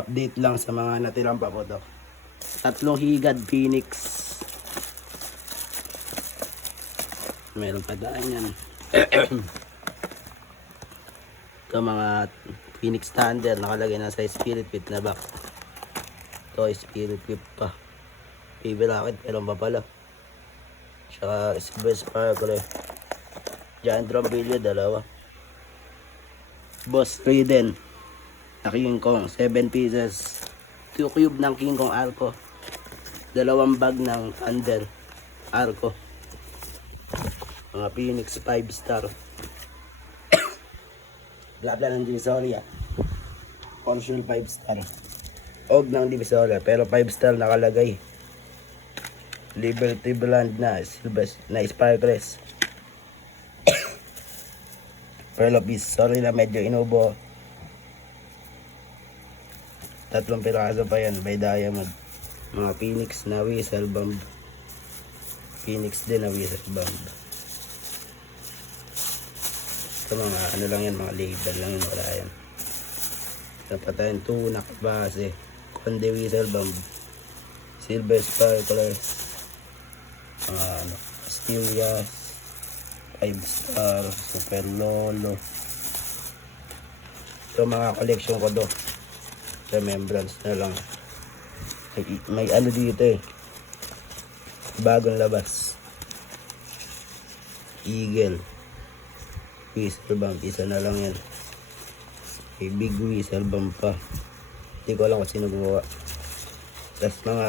Update lang sa mga natirang pa po to. Tatlong higad Phoenix. Meron pa daan yan. Ito mga Phoenix Thunder nakalagay na sa Spirit Whip na back. Ito Spirit Whip pa. PB Rocket meron pa pala. Tsaka Silver Sparkle. Giant Drumbillo dalawa. Boss Raiden na King Kong, 7 pieces. 2 cube ng King Kong Arco. Dalawang bag ng Thunder Arco. Mga Phoenix 5 star. bla ng Divisoria. Consul 5 star. Og ng Divisoria, pero 5 star nakalagay. Liberty Brand na na Sparkles. Pearl of Beast. Sorry na medyo inubo. Tatlong piraso pa yan by Diamond. Mga Phoenix na whistle bomb. Phoenix din na whistle bomb. Ito mga ano lang yan, mga label lang yun, wala yan. Dapat tayong tunak base. Conde whistle bomb. Silver sparklers. Mga ano, Asturias. 5 star, Super Lolo. Ito mga collection ko do. Remembrance na lang. May, may ano dito eh. Bagong labas. Eagle. Whistle bomb. Isa na lang yan. May big whistle bomb pa. Hindi ko alam kung sino gumawa. Tapos mga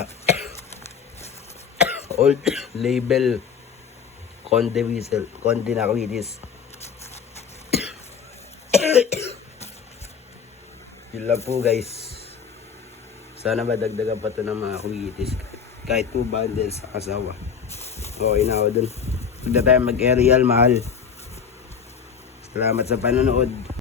old label Conde Whistle, Conde na Quitis. Yun lang po guys. Sana madagdagan pa to ng mga Quitis. Kahit 2 bundles sa kasawa. Okay na ako dun. Huwag na tayo mag-aerial, mahal. Salamat sa panonood.